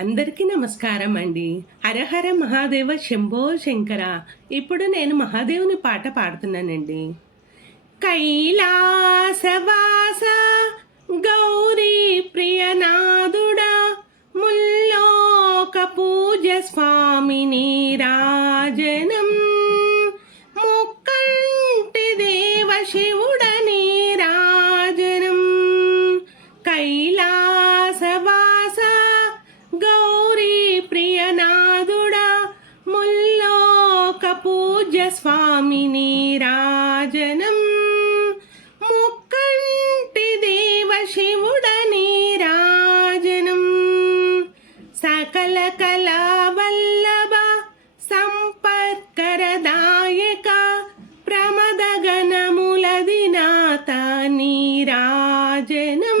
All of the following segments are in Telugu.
అందరికీ నమస్కారం అండి. హరహర మహాదేవ శంభో శంకర. ఇప్పుడు నేను మహాదేవుని పాట పాడుతున్నానండి. కైలాసవాస గౌరీ ప్రియనాథుడా ముల్లోక పూజ స్వామిని రాజన రాజనం ముక్కంటి దేవ శివుడని రాజనం. సకల కళా వల్లభ సంపత్కరదాయక ప్రమద గణములదినాత నీరాజనం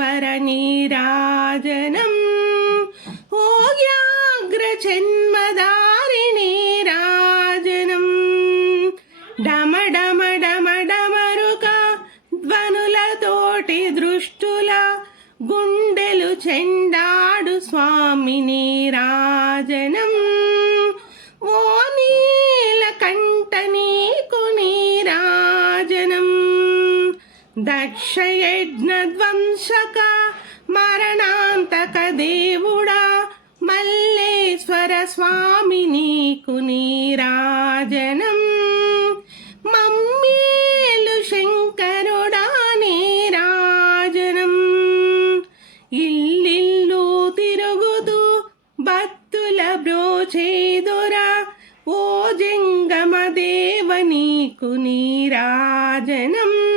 శ్రీకాళహస్తీశ్వర నీరాజనం ఓ వ్యాఘ్ర జన్మదారి నీరాజనం డమ డమ డమ డమరుక ధ్వనులతోటి దృష్టుల గుండెలు చెండాడు స్వామి నీరాజనం దక్షయజ్ఞధ్వంసక మరణాంతక దేవుడా మల్లేశ్వర స్వామి నీకు నీరాజనం మమ్మేలు శంకరుడా నీరాజనం. ఇల్లిల్లు తిరుగుతూ భక్తుల బ్రోచేదురా ఓ జంగమ దేవ నీకు నీరాజనం